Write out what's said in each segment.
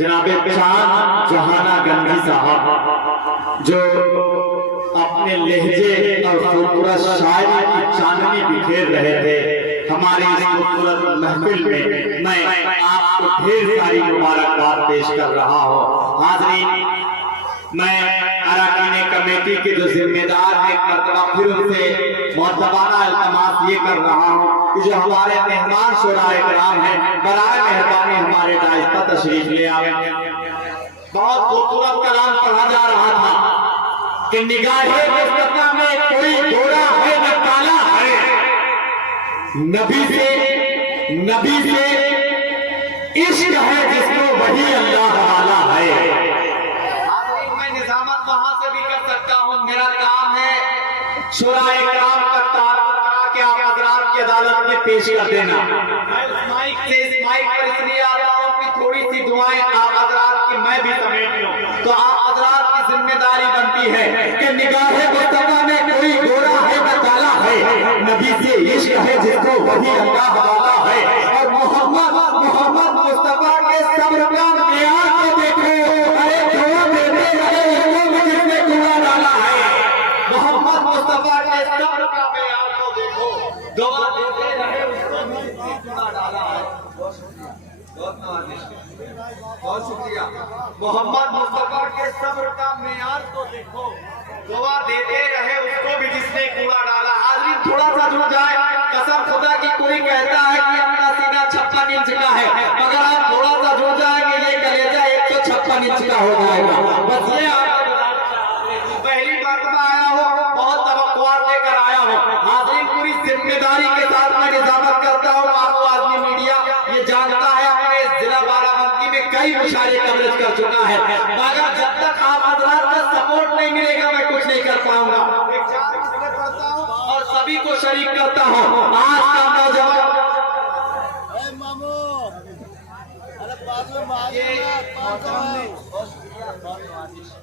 जनाबे चांद जोहाना गंगी साहब जो अपने लहजे और खूबसूरत शायरी की चांदनी बिखेर रहे थे हमारी इस खूबसूरत महफिल में, मैं आपको ढेर सारी मुबारकबाद पेश कर रहा हूँ। हाज़रीन, मैं अरकान कमेटी के जो जिम्मेदार हैं, एक मरतबा फिर उनसे मुअद्दबाना इल्तिमास ये कर रहा हूँ कि जो हमारे मेहमान शुराए किराम हैं, बराए मेहरबानी हमारे दायित्व तशरीफ ले आए। बहुत खूबसूरत कलाम पढ़ा जा रहा था कि निगाहे मुस्तफा में कोई गोरा है न काला है, नबी से इश्क है जिसको वही अल्लाह वाला है। मैं निजामत वहां से भी कर सकता हूँ, मेरा काम है शुराए किराम का तारुफ के आप हज़रात की अदालत में पेश कर देना। मैं इस माइक पर इसलिए आता हूँ कि थोड़ी सी दुआएं आप हज़रात की मैं भी समेट लूं, तो आप हज़रात की जिम्मेदारी बनती है कि निगाहे मुस्तफा में कोई गोरा है न काला है, नबी से इश्क है जिसको वही अल्लाह वाला है। और मोहम्मद मुस्तफा के सब्र का मियार को देखो, अरे दुआ देते रहे इसको भी जिसने दुआ डाला है। मोहम्मद मुस्तफा के सब्र का मियार को देखो, दुआ देते रहे उसको भी जिसने दुआ डाला है। बहुत शुक्रिया। मोहम्मद मुस्तफा के सब्र का मियार को देखो, दुआ देते रहे उसको भी जिसने कूड़ा डाला। हाज़रीन, थोड़ा सा जुड़ जाए, कसम खुदा की कोई कहता है कि अपना सीना 56 इंच का है, मगर आप थोड़ा सा जुड़ जाएंगे ये कलेजा 156 इंच का हो जाएगा। बस ये पहली मर्तबा आया हो, बहुत तवक्कुआत लेकर आया हो। हाज़रीन, पूरी जिम्मेदारी के साथ मैं निजामत करता हूँ। आपको आदमी मीडिया ये जानता है, अपने जिला बाराबंकी में कई मुशायरे कवरेज कर चुका है, मगर जब तक आप हज़रात का सपोर्ट नहीं मिलेगा मैं कुछ नहीं कर पाऊंगा। एक 4 मिसरे पढ़ता हूँ और सभी को शरीक करता हूँ। आज का नौजवान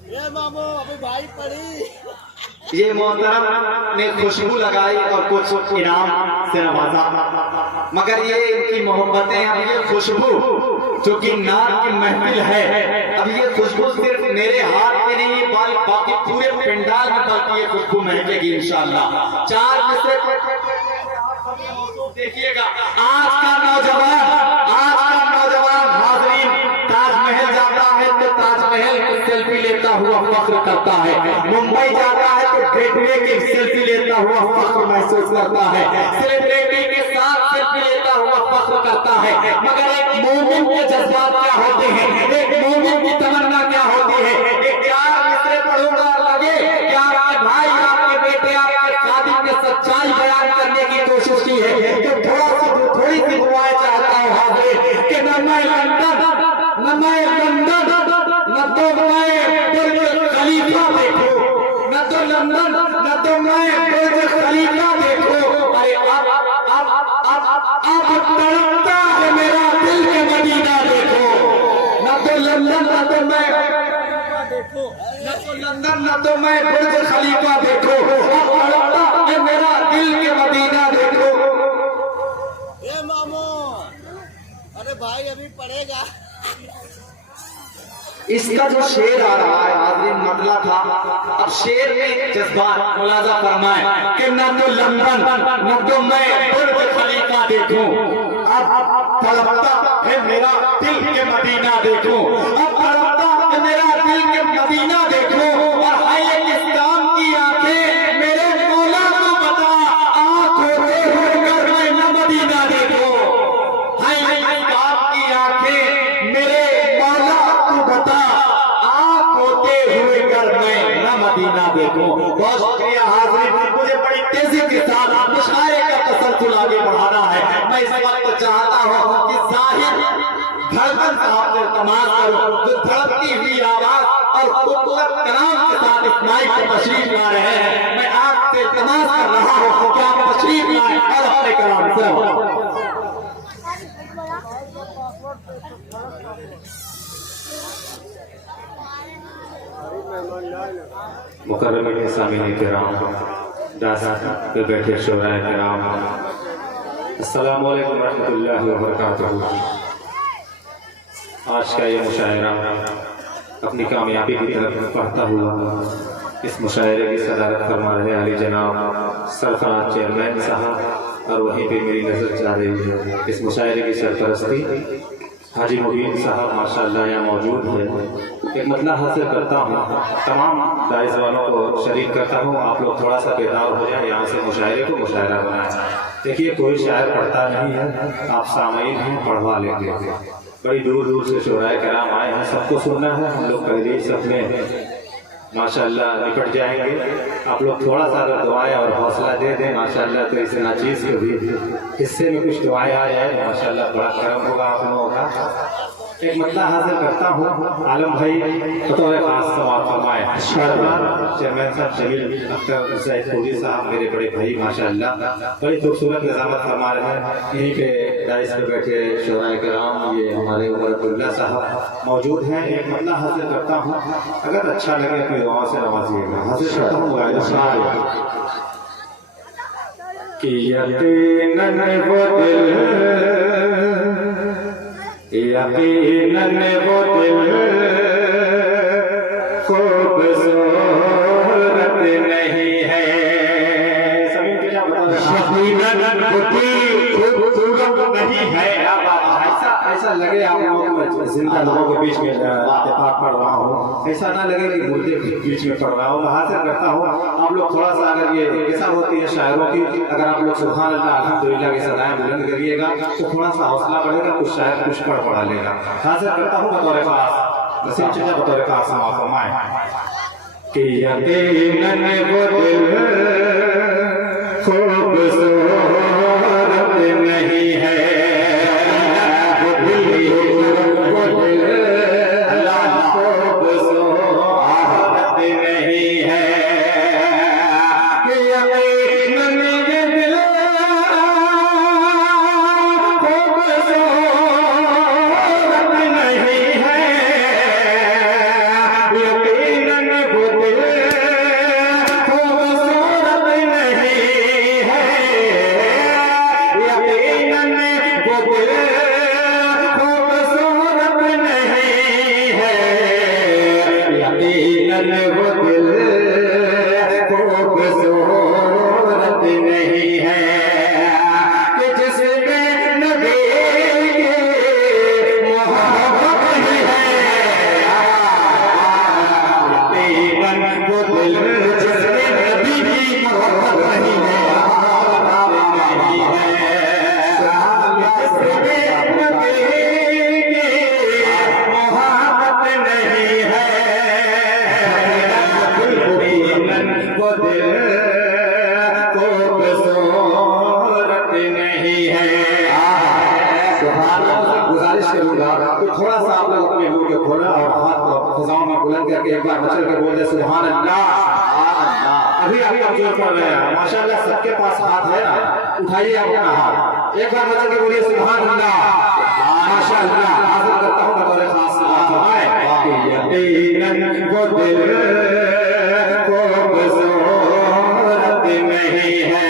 ये मामू अभी भाई पड़ी, ये मोहतरम ने खुशबू लगाई और कुछ इनाम से नवाजा, मगर ये इनकी मोहब्बतें, अब ये खुशबू जो कि नाम की महफिल है, अब ये खुशबू सिर्फ मेरे हाथ में नहीं बाकी पूरे पंडाल में, बल्कि ये खुशबू महकेगी इंशाअल्लाह। 4 मिसरे देखिएगा। आज का नौजवान हाज़रीन, ताजमहल जाता है तो ताजमहल की सेल्फी लेता हुआ फख्र करता है, मुंबई जाता है तो गेटवे की सेल्फी लेता हुआ फख्र महसूस करता है, सेलिब्रिटी के साथ सेल्फी लेता हुआ फख्र करता है। मगर एक मोमिन के जज्बात क्या होते हैं, एक मोमिन की तमन्ना क्या होती है? एक 4 मिसरे पढ़ूंगा, लगे कि आपके भाई, आपके बेटे, आपके शादी में सच्चाई बयान करने की कोशिश की है, तो थोड़ी सी दुआएं चाहता हूँ हाज़रीन कि न मैं लंदन, न मैं तो मैं बुर्ज खलीफा देखो, न तो लंदन, न तो मैं बुर्ज खलीफा देखो। अरे अब तड़पता है मेरा दिल के मदीना देखो, न तो लंदन, न तो मैं देखो, न तो लंदन, न तो मैं बुर्ज खलीफा देखो, अब तड़पता है मेरा दिल के मदीना देखो। ये मामू अरे भाई अभी पड़ेगा। इसका जो शेर आ रहा है हाज़रीन, मतला था, अब शेर में जज्बात मुलाजा फरमाए कि न तो लंदन, न तो मैं बुर्ज खलीफा देखूं, अब तड़पता है मेरा दिल के मदीना देखूं, अब तड़पता है मेरा दिल के मदीना देखूं। और है किस काम की आंखें मेरे मौला को बता, आंख होते हुए कर मैं न मदीना देखूं, है किस काम की आंखें मेरे मौला को बता, आंख होते हुए कर मैं न मदीना देखूं। बहुत शुक्रिया हाज़रीन, मुझे बड़ी तेजी के साथ मुशायरे का तसलसल आगे बढ़ाना है। मैं इस वक्त चाहता हूँ कि साहिब धड़कन साहब से तमाश करो, जो धड़कती हुई आवाज और खूबसूरत कलाम के साथ इस माइक पर तशरीफ ला रहे हैं। मैं आपसे तमाश कर रहा हूँ कि आप तशरीफ लाएं और अपने कलाम से मुकर्रमीन सामीन किराम, दासात पे बैठे शोराए किराम, अस्सलामु अलैकुम रहमतुल्लाहि व बरकातहू। आज का ये मुशायरा अपनी कामयाबी की तरफ बढ़ता हुआ इस मुशायरे की सदारत फरमा रहे अली जनाब सरफराज चेयरमैन साहब, और वहीं पे मेरी नज़र जा रही है इस मुशायरे की सरपरस्ती हाजी मुबीन साहब माशाअल्लाह यहाँ मौजूद है। एक मतलब हासिल करता हूँ, तमाम दाइस वालों को शरीक करता हूँ, आप लोग थोड़ा सा बेदार हो जाए, यहाँ से मुशायरे को मुशायरा बनाए। देखिए कोई शायर पढ़ता नहीं है, आप सामईन हैं, पढ़वा लेंगे। बड़ी दूर दूर से शोराए कराम आए हैं, सबको सुनना है। हम लोग पहले ही सबने माशाअल्लाह निपट जाएंगे। आप लोग थोड़ा सा अगर दुआएं और हौसला दे दें माशाअल्लाह, तो इस नाचीज़ के भी हिस्से में कुछ दुआएं आ जाए माशाअल्लाह, बड़ा करम होगा आप लोगों का। एक मतलब हासिल करता हूँ, आलम भाई बतौर खास समाप्त फरमाए। चेयरमैन साहब जमील अख्तर सैयद फौजी साहब मेरे बड़े भाई माशाअल्लाह बड़ी खूबसूरत निजामत फरमा रहे हैं। यहीं पे दाइस पे बैठे शोराए कराम ये हमारे उमर अब्दुल्ला साहब मौजूद हैं। एक मतलब हासिल करता हूँ, अगर अच्छा लगे अपनी दुआओं से नवाजिएगा। हासिल करता हूँ कि यकीनन वो दिल खूबसूरत नहीं है। यकीनन वो दिल खूबसूरत नहीं है। ऐसा लगे आप लोगों को जिंदा लोगों के बीच में इत्तेफाक पढ़ रहा हूँ, ऐसा ना लगे कि मुर्दे के बीच में पढ़ रहा हूँ। मैं हासिल करता हूँ, आप लोग थोड़ा सा अगर ये ऐसा होती है शायरों की, अगर आप लोग सुभान अल्लाह अल्हम्दुलिल्लाह की सदाएं बुलंद करिएगा तो थोड़ा सा हौसला बढ़ेगा, कुछ शायर कुछ पढ़ा लेगा। हासिल करता हूँ बतौर खास नसीब चचा बतौर खास समाप्त फरमाए कि यकीनन वो दिल खूबसूरत नहीं है। थोड़ा सा आप लोग अपने मुंह को खोला और हाथ को फिजाओं में बुलंद करके एक बार मचल कर बोल दे सुभान अल्लाह। अभी अभी हम जोर पड़ रहे हैं माशाअल्लाह, सबके पास हाथ है ना, उठाइए अपना हाथ, एक बार मचल के बोलिए सुभान अल्लाह माशाअल्लाह। हाजिर करता हूं बतौर खास यकीनन वो दिल खूबसूरत नहीं है।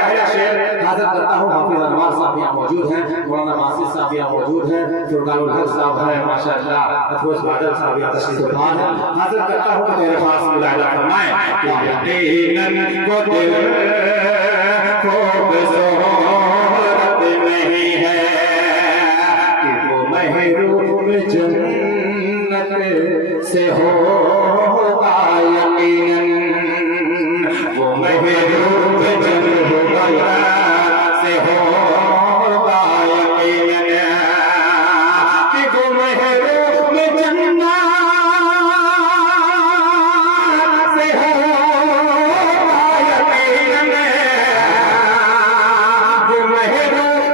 पहला शेर हाजिर करता हूं, हाफिज अनवर साहब यहाँ मौजूद हैं, मौलाना मासिद साहब यहाँ मौजूद हैं, फुरकानुल हक साहब हैं माशाअल्लाह, अफरोज बादल साहब यहाँ तशरीफ फरमा हैं। हाजिर करता हूं तेरे पास मुलाहिजा फरमाएं कि यकीनन वो दिल खूबसूरत नहीं है कि वो महरूम जन्नत से होगा यकीनन, वो महरूम जन्नत से होगा यकीनन, कि वो महरूम जन्नत से होगा यकीनन, वो महरूम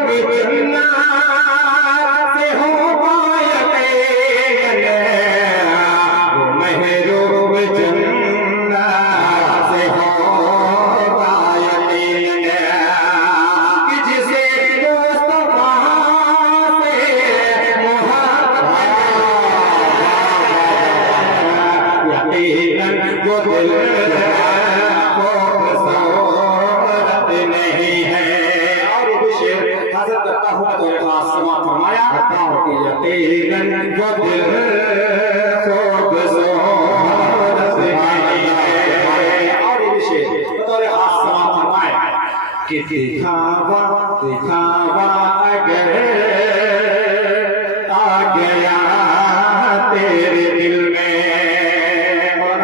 हूँ तो खास समा फरमाया कि यकीनन वो दिल खूबसूरत नहीं है। और ये विशेष बतौर खास समा फरमाया कि दिखावा दिखावा अगर आ गया तेरे दिल में,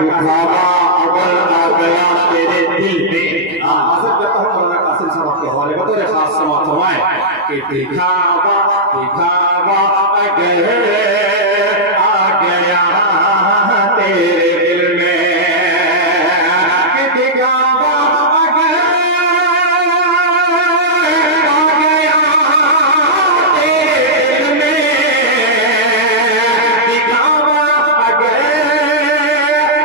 दिखावा अगर आ गया तेरे दिल में। हासिल करता हूँ मौलाना कासिम साहब के हवाले बतौर खास समा फरमाए कि दिखावा दिखावा अगर आ गया तेरे दिल में, कि दिखावा अगर आ गया तेरे दिल में, दिखावा अगर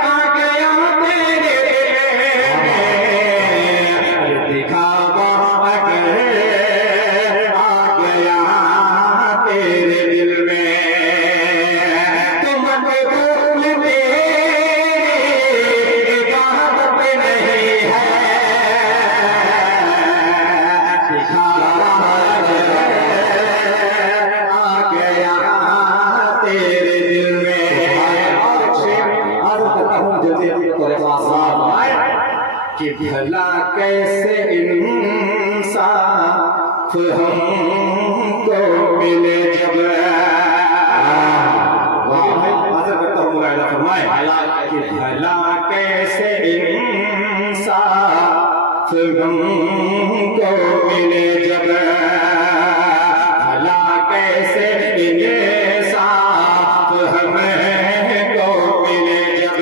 आ गया तेरे दिल में, दिखावा अगर आ गया तेरे दिल में, तो मकबूल तेरी इबादत नहीं है। दिखावा अगर आ गया तेरे दिल में। और करता हूँ जल्दी जल्दी तेरे पास आए कि भला कैसे इंसाफ हमको मिले जब, हाजिर करता हूँ मुलाहिजा फरमाए कि भला कैसे इंसाफ हमको मिले जब, भला कैसे इंसाफ हमको मिले जब,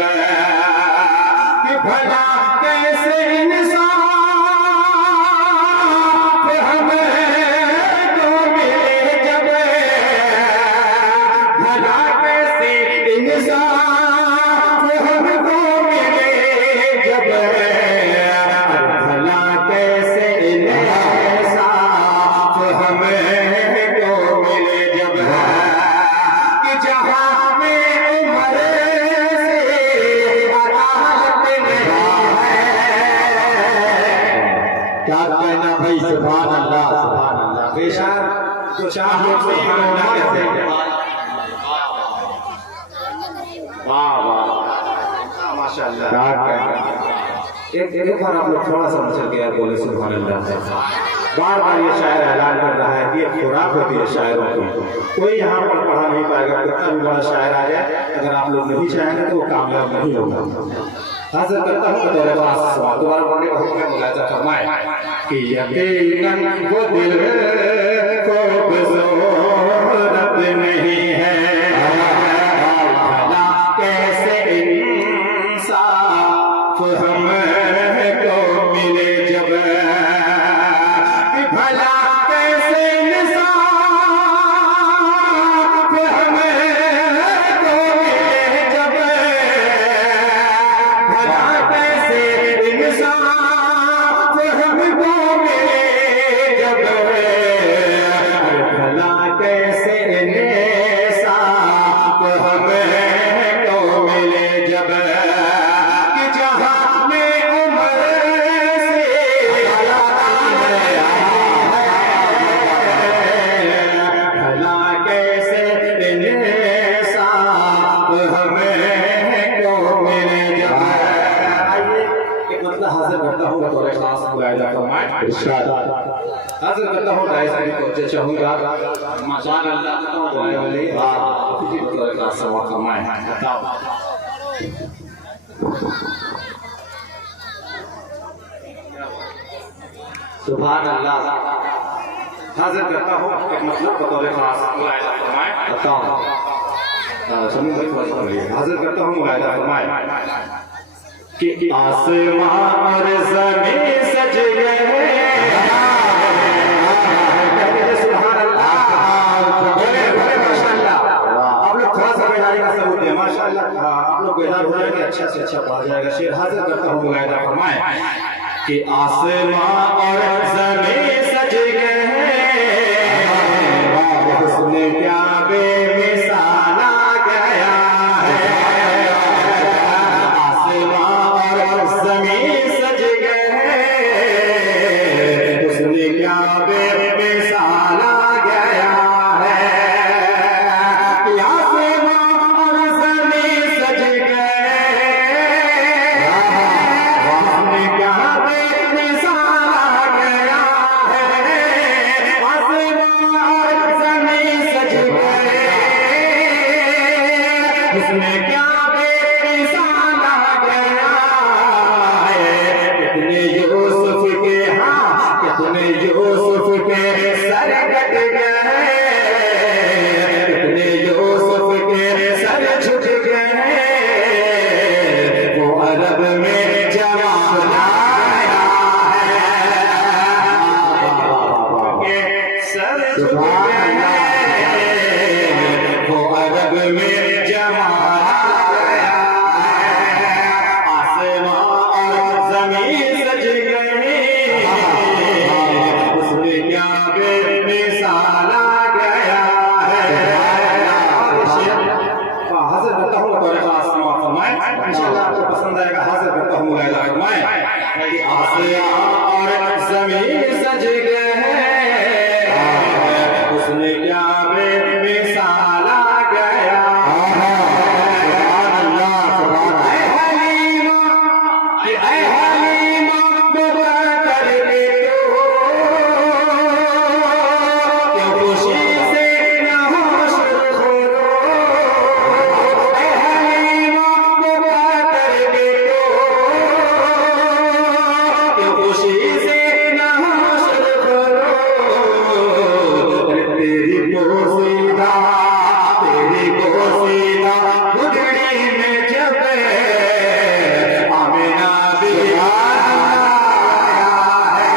कि भला कैसे इंसाफ हमको मिले जब, भला कैसे इंसाफ हमको मिले जब, भला कैसे इंसाफ हमको मिले जब, कि जहाँ में उम्र से अदालत नहीं है। क्या कहना भाई, सुभान अल्लाह सुभान अल्लाह। बेशक तो शाह लोग सुभान अल्लाह कहते हैं। वाह वाह माशाअल्लाह। क्या कहना, एक बार आप लोग थोड़ा सा मचल के यार बोले सुभान अल्लाह। बार बार ये शायर ऐलान कर रहा है कि ये खुराक होती है शायरों की। कोई यहाँ पर पढ़ा नहीं पाएगा, कितना भी बड़ा शायर आ जाए, अगर आप लोग नहीं चाहेंगे तो वो कामयाब नहीं होगा। हाजिर करता हूँ तेरे पास दोबारा पढ़ने का हुक्म है, मुलाहिजा फरमाए कि यकीनन वो दिल खूबसूरत नहीं है, भला कैसे इंसाफ हमको मिले जब, कि भला कैसे इंसाफ हमको मिले जब, भला कैसे इंसाफ हमको मिले जब, भला कैसे इंसाफ हमको मिले जब, कि जहाँ में उम्र से भला कैसे इंसाफ हमको मिले जब। आइए एक मतलब हाजिर करता हूँ बतौर खास मुलाहिजा फरमाए, इरशाद। हाजिर करता हूँ राय साहब को चाहूँगा माशाअल्लाह तो दुआ वाली बात किसी बतौर खास सवाल फरमाए। बताओ सुभान अल्लाह। हाजिर करता हूँ एक मतलब बतौर खास मुलाहिजा फरमाए। बताओ समूह भाई थोड़ा सा बोलिए। हाजिर करता हूँ मुलाहिजा फरमाए कि आसमां और ज़मीन सज गए। सुभान अल्लाह। बोले बोले माशाअल्लाह। आप लोग थोड़ा सा बेदारी का सबूत दें माशाअल्लाह। आप लोग बेदार हो जाएंगे, अच्छा से अच्छा पढ़ा जाएगा शेर। हाजिर करता हूँ मुलाहिजा फरमाए कि आसमां और ज़मीन सज गए, उसने क्या बेमिसाल आ गया है। आसमां और ज़मीन सज गए, उसने क्या बेमिसाल आ गया है कि आसमां और ज़मीन सज गए, उसने क्या बेमिसाल गया है, आसमां और ज़मीन सज गए, उसने क्या बेमिसाल गया है। कितने यूसुफ के कितने यूसुफ के सर कट गए, कितने यूसुफ के सर झुक गए, वो अरब में जमाल आया है, सर झुक गए, वो अरब में जमाल आया है, आसमां और ज़मीन सज गई, उसने क्या बेमिसाल गया है। हाजिर करता हूँ बतौर खास समाअत फरमाएं, इंशाअल्लाह आपको पसंद आएगा। हाजिर करता हूँ मुलाहिज़ा फरमाएं कि आसमां और ज़मीन सज गए, उसने क्या बेमिसाल गया है। ऐ हलीमा दुआ कर ले तो, क्यों खुशी से न हो शुरू, ऐ हलीमा दुआ कर ले तो, क्यों खुशी से न हो शुरू, तेरी पोसीदा गुदड़ी में जब आमिना भी आया है,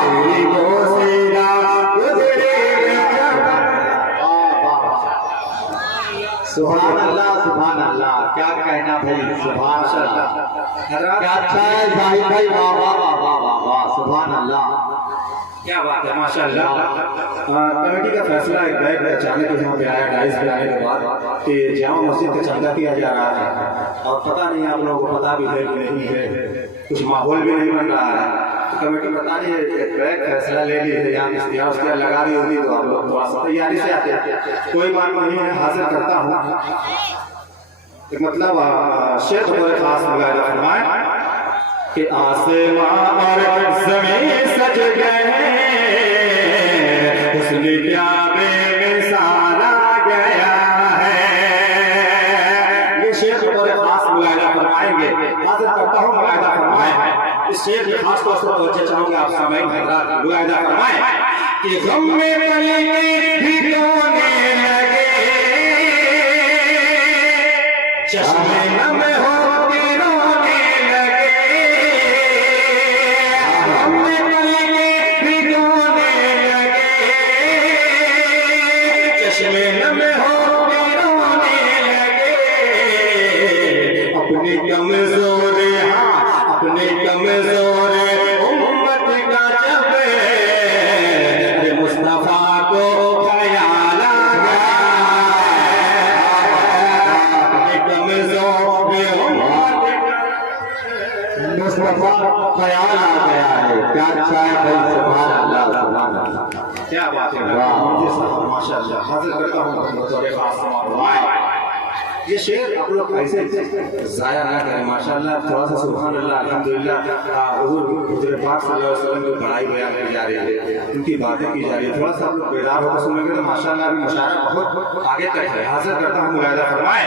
तेरी पोसीदा गुदड़ी में जब। सुभान अल्लाह, सुभान अल्लाह, क्या कहना भाई, सुभान अल्लाह, क्या अच्छा है जाहिद भाई, वाह वाह वाह वाह वाह वाह, सुभान अल्लाह, क्या बात है, माशाअल्लाह। कमेटी का फैसला एक बैग अचानक यहाँ पे आया डाइस पे आने के बाद कि जामा मस्जिद का चंदा किया जा रहा है, और पता नहीं आप लोगों को पता भी है कि नहीं है, कुछ माहौल भी नहीं बन रहा है, तो कमेटी पता नहीं एक बैग फैसला ले ली है, यहाँ इश्तिहार लगा रही होगी, तो आप लोग थोड़ा सा तैयारी से आते। कोई बात नहीं, मैं हाजिर करता हूँ एक मतलब शेर बतौर खास मुलाहिज़ा फरमाएं कि आसमां और ज़मीन सज गए, उसने क्या बेमिसाल गया है। ये शेर बतौर खास मुलाहिज़ा फरमाएंगे, हाजिर करता हूँ मुलाहिज़ा फरमाएं। इस शेर की खास तौर से तवज्जो चाहूंगा आप सामईन हज़रात, मुलाहिज़ा फरमाएं कि गम में पलके भी रोने लगे, चश्मे नम हो के रोने लगे, गम में पलके भी रोने लगे, चश्मे नम हो के रोने लगे, अपने कमजोर अपने कमजोर उम्मत का जब मुस्तफा को ख्याल आ गया, अपने कमजोर उम्मत मुस्तफा ख्याल आ गया है। क्या अच्छा है भाई, सुभान अल्लाह, सुभान अल्लाह, क्या बात है, माशाअल्लाह। हाजिर करता हूँ बतौर खास समाअत। ये शेर आप लोग ऐसे जाया ना करें, माशाअल्लाह, थोड़ा सा सुभान अल्लाह, अल्हम्दुलिल्लाह, हुजूर पाक सल्लल्लाहु अलैहि वसल्लम की पढ़ाई बयान की जा रही है, उनकी बातें की जा रही है, थोड़ा सा आप लोग बेदार होकर सुनेंगे तो माशाअल्लाह अभी मुशायरा बहुत आगे तक है। हाजिर करता हूँ मुलाहिज़ा फरमाएं,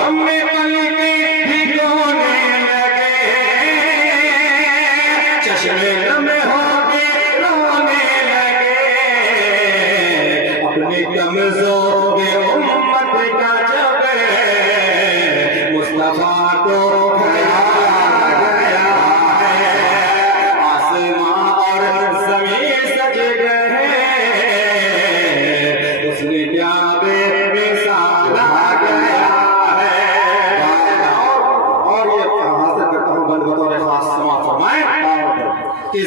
हमने पलके भिगोने लगे, चश्मे नम हो के रोने लगे, अपने कमजोर उम्मत का जब मुस्तफा को ख्याल आ गया है, आसमां और ज़मीन सज गए, उसने क्या बेमिसाल गया है। और ये हाजिर करता हूँ बंद बतौर खास समाअत फरमाएं कि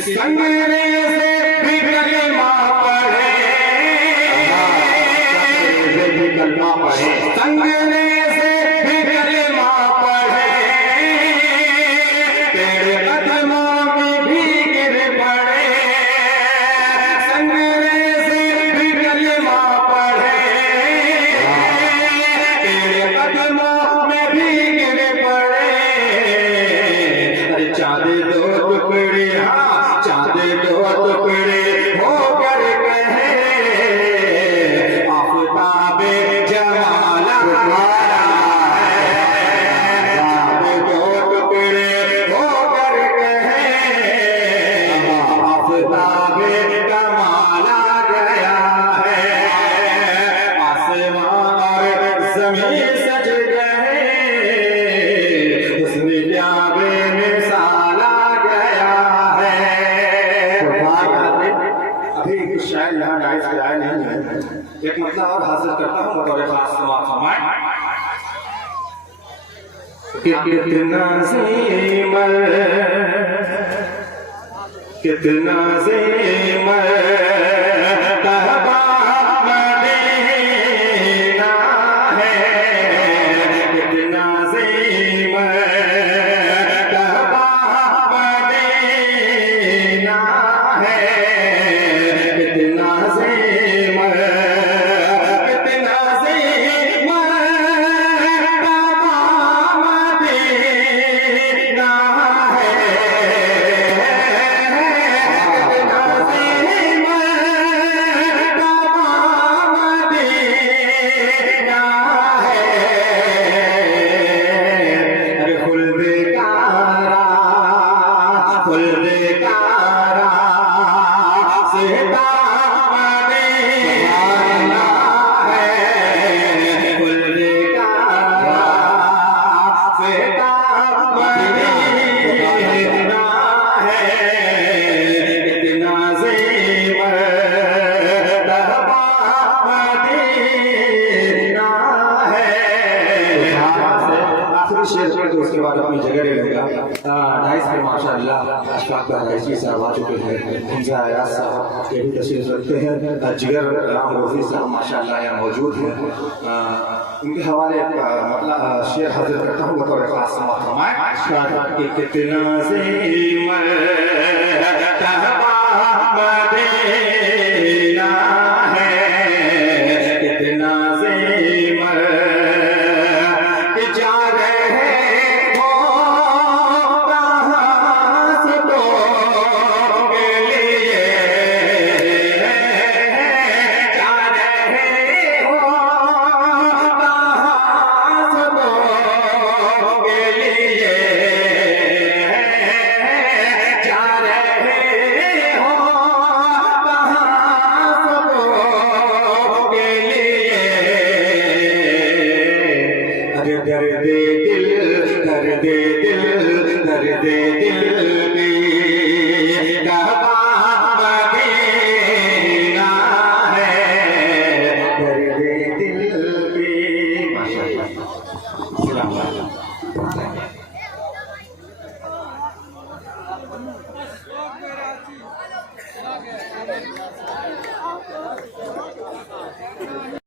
यहाँ डाइस कराए नहीं है, एक मतलब और हासिल करता हूँ बतौर खास समाप्त फरमाए। कितना ज़ेमर कितना ज़ेमर तहबा मदीना है, कितना ज़ेमर तहबा मदीना है, कितना ज़ेमर कितना ज़ेमर तहबा मदीना है, तो उसके बाद अपनी जगह ले लूंगा। डाइस पे माशाअल्लाह अशफाक राइसी साहब आ चुके हैं, हमजा अयाज साहब ये भी तशरीफ रखते हैं, जिगर राम रोजी साहब माशाअल्लाह यहाँ मौजूद हैं। उनके हवाले मतलब शेर हाजिर करता हूँ बतौर खास समाप्त फरमाए। कि कितना ज़ेमर तहबा मदीना